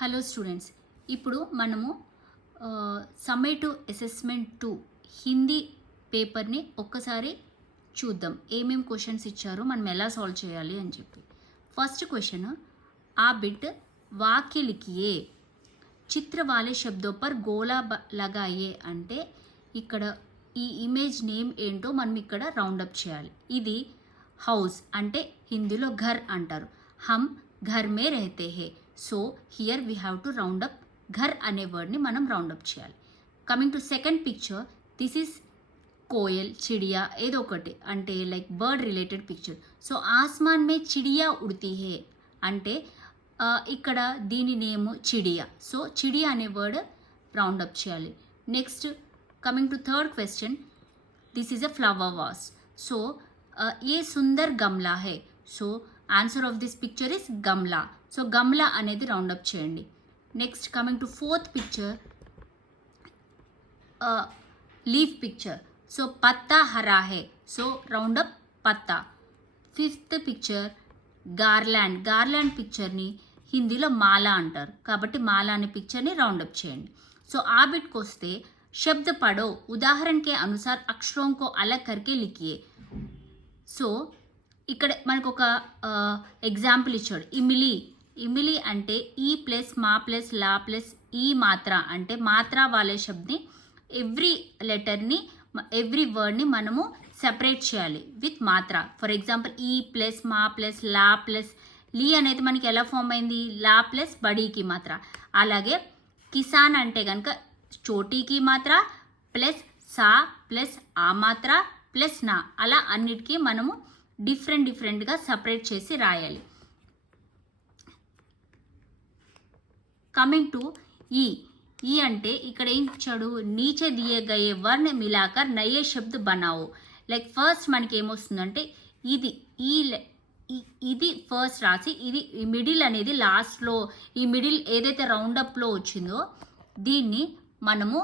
Hello students, ఇప్పుడు మనము summative assessment 2 Hindi పేపర్ని ఒక్కసారి చూద్దాం. ఏమేం క్వశ్చన్స్ ఇచ్చారో మనం ఎలా సాల్వ్ చేయాలి అని చెప్పి. ఫస్ట్ క్వశ్చన్, ఆ బిట్ వాక్య లిఖియే చిత్ర వాలే శబ్దో పర్ గోలా లగాయే అంటే ఇక్కడ ఈ ఇమేజ్ నేమ్ ఏంటో మనం ఇక్కడ రౌండప్ చేయాలి. ఇది హౌస్ అంటే హిందీలో ఘర్ అంటారు. హమ్ ఘర్ మే రహతే హే. So here we have to round up ఘర్ అనే వర్డ్ని మనం రౌండప్ చేయాలి. Coming to second picture, this is కోయల్, చిడియా ఏదో ఒకటి అంటే like bird related picture. So ఆస్మాన్ మే చిడియా ఉడితీ హే అంటే ఇక్కడ దీని నేమ్ చిడియా. సో చిడియా అనే వర్డ్ రౌండప్ చేయాలి. Next coming to third question, this is a flower vase. So ఏ సుందర్ గమ్లా హే. So answer of this picture is గమ్లా. సో గమ్లా అనేది రౌండప్ చేయండి. Next coming to fourth picture, leaf picture. So పత్తా హరా హే. సో రౌండప్ పత్తా. Fifth picture garland. గార్లాండ్ పిక్చర్ని హిందీలో మాలా అంటారు కాబట్టి మాలా అనే పిక్చర్ని రౌండప్ చేయండి. సో ఆ బిట్కి వస్తే शब्द पढ़ो, उदाहरण के अनुसार अक्षरों को अलग करके लिखिए. సో ఇక్కడ మనకు ఒక ఎగ్జాంపుల్ ఇచ్చాడు. ఇమిలి. ఇమిలి అంటే ఈ ప్లస్ మా ప్లస్ లా ప్లస్ ఈ మాత్ర అంటే మాత్ర వాలే శబ్ద్ని ఎవ్రీ లెటర్ని ఎవ్రీ వర్డ్ని మనము సెపరేట్ చేయాలి విత్ మాత్ర. ఫర్ ఎగ్జాంపుల్ ఈ ప్లస్ మా ప్లస్ లా ప్లస్ లీ అనేది మనకి ఎలా ఫామ్ అయింది, లా ప్లస్ బడీకి మాత్ర. అలాగే కిసాన్ అంటే కనుక చోటీకి మాత్ర ప్లస్ సా ప్లస్ ఆ మాత్ర ప్లస్ నా, అలా అన్నిటికీ మనము డిఫరెంట్గా సపరేట్ చేసి రాయాలి. కమింగ్ టు ఈ. ఈ అంటే ఇక్కడ ఏం ఇచ్చాడు, నీచే దియే గయే వర్ణ మిలాకర్ నయే శబ్ద్ బనావో. లైక్ ఫస్ట్ మనకి ఏమొస్తుందంటే ఇది ఇది ఫస్ట్ రాసి ఇది మిడిల్ అనేది లాస్ట్లో ఈ మిడిల్ ఏదైతే రౌండప్లో వచ్చిందో దీన్ని మనము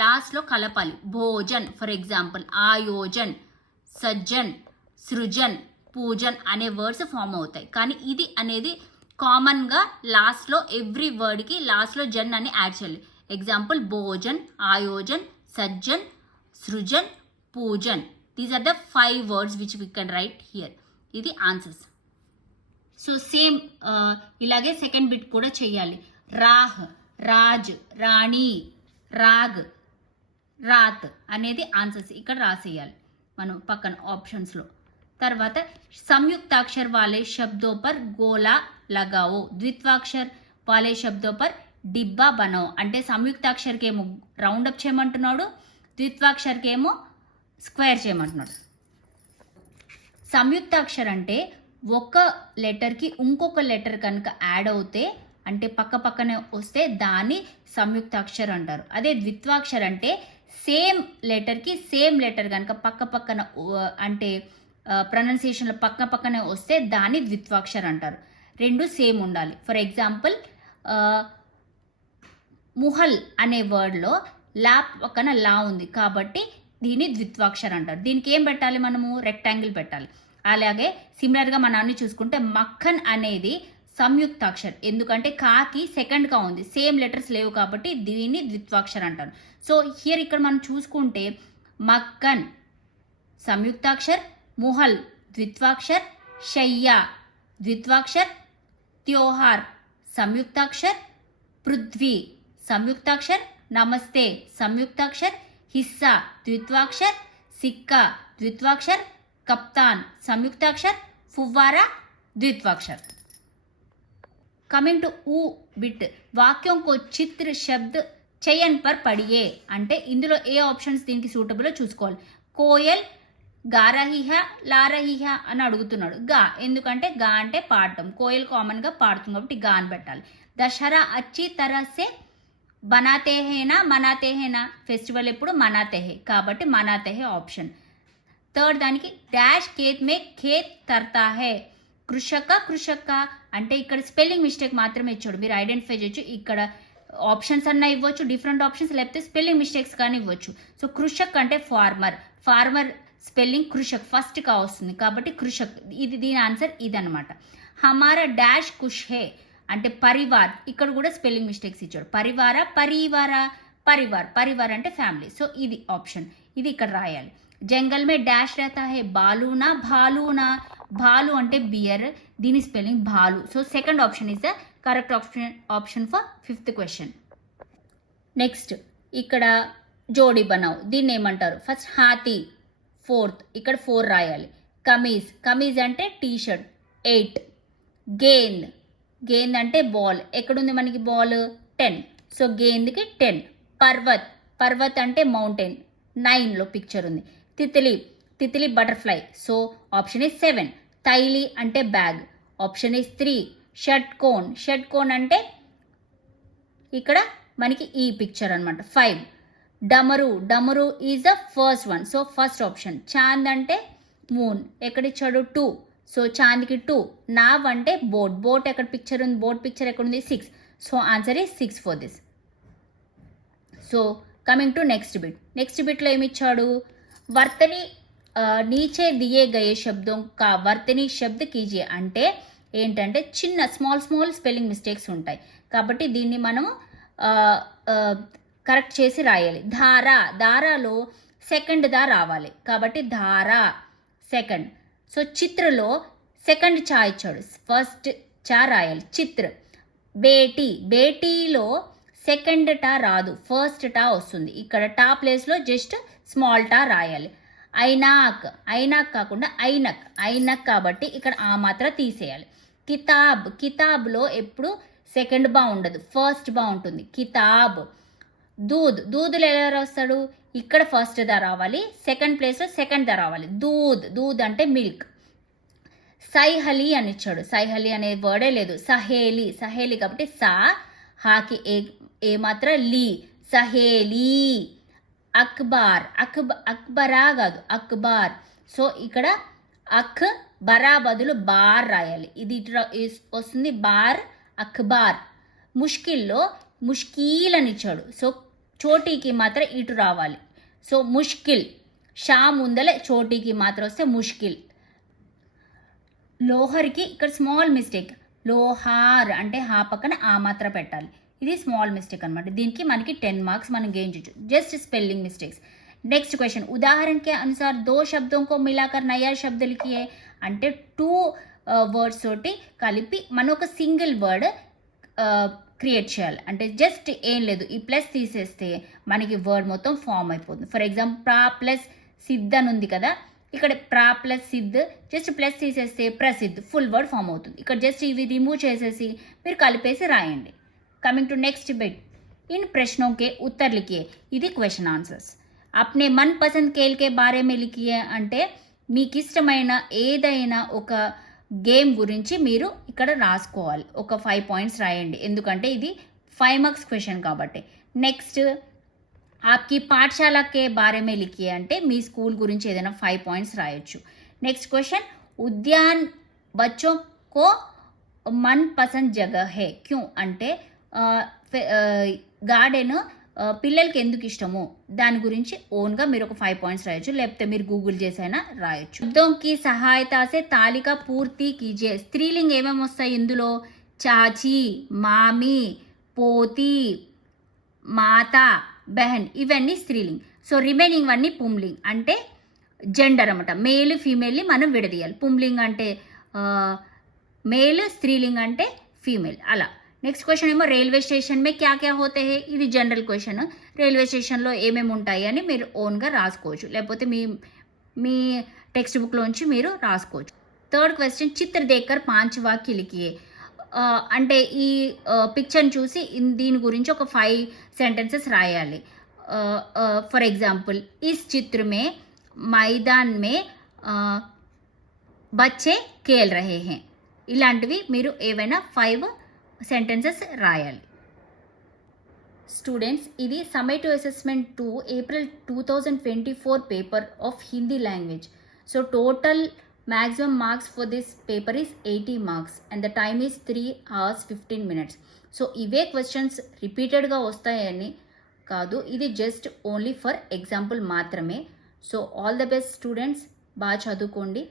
లాస్ట్లో కలపాలి. భోజన్ ఫర్ ఎగ్జాంపుల్, ఆయోజన్, సజ్జన్, సృజన్, పూజన్ అనే వర్డ్స్ ఫామ్ అవుతాయి. కానీ ఇది అనేది కామన్గా లాస్ట్లో ఎవ్రీ వర్డ్కి లాస్ట్లో జన్ అని యాడ్ చేయాలి. ఎగ్జాంపుల్ భోజన్, ఆయోజన్, సజ్జన్, సృజన్, పూజన్. These are the 5 words which we can write here. ఇది ఆన్సర్స్. సో సేమ్ ఇలాగే సెకండ్ బిట్ కూడా చెయ్యాలి. రాహ్, రాజ్, రాణి, రాగ్, రాత్ అనేది ఆన్సర్స్ ఇక్కడ రాసేయాలి మనం పక్కన ఆప్షన్స్లో. తర్వాత సంయుక్తాక్షర్ వాలే శబ్దో పర్ గోలా లగావో, ద్విత్వాక్షర్ వాలే శబ్దో పర్ డిబ్బా బనావో. అంటే సంయుక్తాక్షర్కి ఏమో రౌండప్ చేయమంటున్నాడు, ద్విత్వాక్షర్కి ఏమో స్క్వేర్ చేయమంటున్నాడు. సంయుక్తాక్షర్ అంటే ఒక లెటర్కి ఇంకొక లెటర్ కనుక యాడ్ అవుతే అంటే పక్కనే వస్తే దాన్ని సంయుక్తాక్షర్ అంటారు. అదే ద్విత్వాక్షర్ అంటే సేమ్ లెటర్కి సేమ్ లెటర్ కనుక పక్కన అంటే ప్రొనౌన్సియేషన్లో పక్కనే వస్తే దాన్ని ద్విత్వాక్షర్ అంటారు. రెండు సేమ్ ఉండాలి. ఫర్ ఎగ్జాంపుల్ ముహల్ అనే వర్డ్లో లా పక్కన లా ఉంది కాబట్టి దీన్ని ద్విత్వాక్షర్ అంటారు. దీనికి ఏం పెట్టాలి, మనము రెక్టాంగిల్ పెట్టాలి. అలాగే సిమిలర్గా మన అన్ని చూసుకుంటే మక్కన్ అనేది సంయుక్తాక్షర్, ఎందుకంటే కాకి సెకండ్ కా ఉంది, సేమ్ లెటర్స్ లేవు కాబట్టి దీన్ని ద్విత్వాక్షర్ అంటారు. సో హియర్ ఇక్కడ మనం చూసుకుంటే మక్కన్ సంయుక్తాక్షర్, ముహల్ ద్విత్వాక్షర్, షయ్యా ద్విత్వాక్షర్, త్యోహార్ సంయుక్తాక్షర్, పృథ్వీ సంయుక్తాక్షర్, నమస్తే సంయుక్తాక్షర్, హిస్సా ద్విత్వాక్షర్, సిక్కా ద్విత్వాక్షర్, कप्तान संयुक्ताक्षर, फुव्वारा द्वित्वाक्षर. कमिंग टू ऊ बिट, वाक्यों को चित्र शब्द चयन पर पढ़िए అంటే ఇందులో ఏ ఆప్షన్స్ దీనికి సూటబుల్ చూసుకోవాలి. కోయల్ గా రహీ హై, లా రహీ హై అని అడుగుతున్నాడు. గా ఎందుకంటే గా అంటే పాడటం, కోయల్ కామన్గా పాడుతుంది కాబట్టి గా అని పెట్టాలి. దశహరా అచ్చి తరహే బనాతే హేనా మనాతే హేనా, ఫెస్టివల్ ఎప్పుడు మనాతే హే కాబట్టి మనాతే హే ఆప్షన్. థర్డ్ దానికి డాష్ ఖేత్ మే ఖేత్ తర్తా హే, కృషక అంటే ఇక్కడ స్పెల్లింగ్ మిస్టేక్ మాత్రమే ఇచ్చాడు, మీరు ఐడెంటిఫై చేయొచ్చు. ఇక్కడ ఆప్షన్స్ అన్నా ఇవ్వచ్చు, డిఫరెంట్ ఆప్షన్స్, లేకపోతే స్పెల్లింగ్ మిస్టేక్స్ కానీ ఇవ్వచ్చు. సో కృషక్ అంటే ఫార్మర్ స్పెల్లింగ్ కృషక్ ఫస్ట్ కా వస్తుంది కాబట్టి కృషక్, ఇది దీని ఆన్సర్ ఇదనమాట. హమారా డాష్ ఖుష్ హే అంటే పరివార్, ఇక్కడ కూడా స్పెల్లింగ్ మిస్టేక్స్ ఇచ్చాడు. పరివార్ అంటే ఫ్యామిలీ. సో ఇది ఆప్షన్, ఇది ఇక్కడ రాయాలి. జంగల్ మే డాష్ रहता है బాలునా భాలునా, భాలు అంటే బియర్, దీని స్పెల్లింగ్ భాలు. So second option is the correct option for 5th question. Next ఇక్కడ జోడీ బనావ్, దీన్ని ఏమంటారు? ఫస్ట్ హాతీ 4th, ఇక్కడ 4 రాయాలి. కమీజ్ అంటే టీ షర్ట్ 8. గేంద్ అంటే బాల్, ఎక్కడుంది మనకి బాల్? 10. సో గేంద్కి 10. పర్వత్ అంటే మౌంటైన్ 9లో పిక్చర్ ఉంది. తితిలి బటర్ఫ్లై, సో ఆప్షన్ ఇస్ 7. తైలి అంటే బ్యాగ్, ఆప్షన్ ఇస్ 3. షర్ట్ కోన్ అంటే ఇక్కడ మనకి ఈ పిక్చర్ అనమాట 5. డమరు is the first one, so first option. చాంద్ అంటే మూన్, ఎక్కడిచ్చాడు? 2. సో చాంద్కి 2. నావ్ అంటే బోట్ ఎక్కడ పిక్చర్ ఉంది? బోట్ పిక్చర్ ఎక్కడ ఉంది? 6. So answer is 6 for this. So coming to next బిట్లో ఏమి ఇచ్చాడు? వర్తని నీచే దియే గయే శబ్దం కా వర్తని శబ్ద కీజియే అంటే ఏంటంటే చిన్న స్మాల్ స్పెల్లింగ్ మిస్టేక్స్ ఉంటాయి, కాబట్టి దీన్ని మనము కరెక్ట్ చేసి రాయాలి. దారాలో సెకండ్ దా రావాలి, కాబట్టి ధారా సెకండ్. సో చిత్రలో సెకండ్ చా ఇచ్చాడు, ఫస్ట్ చా రాయాలి. చిత్ర. బేటీలో సెకండ్ టా రాదు, ఫస్ట్ టా వస్తుంది. ఇక్కడ టా ప్లేస్లో జస్ట్ స్మాల్ టా రాయాలి. ఐనాక్ కాకుండా ఐనక్ కాబట్టి ఇక్కడ ఆ మాత్రం తీసేయాలి. కితాబ్లో ఎప్పుడు సెకండ్ బా ఉండదు, ఫస్ట్ బా ఉంటుంది. కితాబ్. దూద్లో ఎలా రాస్తాడు? ఇక్కడ ఫస్ట్ దా రావాలి, సెకండ్ ప్లేస్లో సెకండ్ దా రావాలి. దూద్ అంటే మిల్క్. సైహలి అని ఇచ్చాడు, సైహలి అనే వర్డే లేదు. సహేలి కాబట్టి సా, హాకి ఏ మాత్రం లీ, సహేలీ. అక్బరా కాదు, అక్బార్. సో ఇక్కడ బరా బదులు బార్ రాయాలి, ఇది వస్తుంది బార్, అక్బార్. ముష్కీల్ అని ఇచ్చాడు, సో చోటీకి మాత్రం ఇటు రావాలి. సో ముష్కిల్. షా ముందలే చోటీకి మాత్రం వస్తే ముష్కిల్. లోహర్కి ఇక్కడ స్మాల్ మిస్టేక్, లోహార్ అంటే హా పక్కన ఆ మాత్రం పెట్టాలి, ఇది స్మాల్ మిస్టేక్ అనమాట. దీనికి మనకి 10 మార్క్స్ మనం గెయిన్ చేయొచ్చు, just spelling mistakes. Next question, उदाहरण के अनुसार 2 शब्दों को मिलाकर नया शब्द लिखिए అంటే 2 వర్డ్స్ తోటి కలిపి మనం ఒక సింగిల్ వర్డ్ క్రియేట్ చేయాలి. అంటే జస్ట్ ఏం లేదు, ఈ ప్లస్ తీసేస్తే మనకి వర్డ్ మొత్తం ఫామ్ అయిపోతుంది. ఫర్ ఎగ్జాంపుల్ ప్రా ప్లస్ సిద్ధ్ అని ఉంది కదా, ఇక్కడ ప్రా ప్లస్ సిద్ధ్, జస్ట్ ప్లస్ తీసేస్తే ప్రసిద్ధ్, ఫుల్ వర్డ్ ఫామ్ అవుతుంది. ఇక్కడ జస్ట్ ఇవి రిమూవ్ చేసేసి మీరు కలిపేసి రాయండి. కమింగ్ టు నెక్స్ట్ బిట్, इन प्रश्नों के उत्तर लिखिए, ఇది క్వశ్చన్ ఆన్సర్స్. అప్నే మన్ పసంద్ ఖేల్ కే బారే మే లిఖియే అంటే మీకు ఇష్టమైన ఏదైనా ఒక గేమ్ గురించి మీరు ఇక్కడ రాసుకోవాలి. ఒక 5 పాయింట్స్ రాయండి, ఎందుకంటే ఇది 5 మార్క్స్ క్వశ్చన్ కాబట్టి. నెక్స్ట్ ఆప్కి పాఠశాల కే బారే మే లిఖియే అంటే మీ స్కూల్ గురించి ఏదైనా 5 పాయింట్స్ రాయొచ్చు. నెక్స్ట్ క్వశ్చన్, ఉద్యాన్ బచ్చో కో మన్ పసంద్ జగహ్ హే క్యూ అంటే గార్డెన్ పిల్లలకి ఎందుకు ఇష్టము దాని గురించి ఓన్గా మీరు ఒక 5 పాయింట్స్ రాయొచ్చు, లేకపోతే మీరు గూగుల్ చేసైనా రాయొచ్చు. శబ్దంకి సహాయతసే తాలిక పూర్తి కీజియే. స్త్రీలింగ్ ఏమేమి వస్తాయి ఇందులో? చాచి, మామి, పోతి, మాత, బెహన్, ఇవన్నీ స్త్రీలింగ్. సో రిమైనింగ్ అన్నీ పుంలింగ్ అంటే జెండర్ అనమాట. మేల్ ఫీమేల్ని మనం విడదీయాలి. పుంలింగ్ అంటే మేల్, స్త్రీలింగ్ అంటే ఫీమేల్, అలా. నెక్స్ట్ క్వశ్చన్ ఏమో రైల్వే స్టేషన్ మే క్యా క్యా హోతే హే, ఇది జనరల్ క్వశ్చన్. రైల్వే స్టేషన్లో ఏమేమి ఉంటాయి అని మీరు ఓన్గా రాసుకోవచ్చు, లేకపోతే మీ టెక్స్ట్ బుక్లోంచి మీరు రాసుకోవచ్చు. థర్డ్ క్వశ్చన్, చిత్ర దేకర్ 5 వాక్య లిఖియే అంటే ఈ పిక్చర్ని చూసి దీని గురించి ఒక 5 సెంటెన్సెస్ రాయాలి. ఫర్ ఎగ్జాంపుల్, ఇస్ చిత్ర మే మైదాన్ మే బచ్చే ఖేల్ రహే హే, ఇలాంటివి మీరు ఏవైనా 5 సెంటెన్సెస్ రాయాలి. స్టూడెంట్స్, ఇది summative assessment 2 April 2024 paper of Hindi language. So total maximum marks for this paper is 80 marks and the time is 3 hours 15 minutes. So ఇవే క్వశ్చన్స్ రిపీటెడ్గా వస్తాయని కాదు, ఇది జస్ట్ ఓన్లీ ఫర్ ఎగ్జాంపుల్ మాత్రమే. So all the best students, బాగా చదువుకోండి.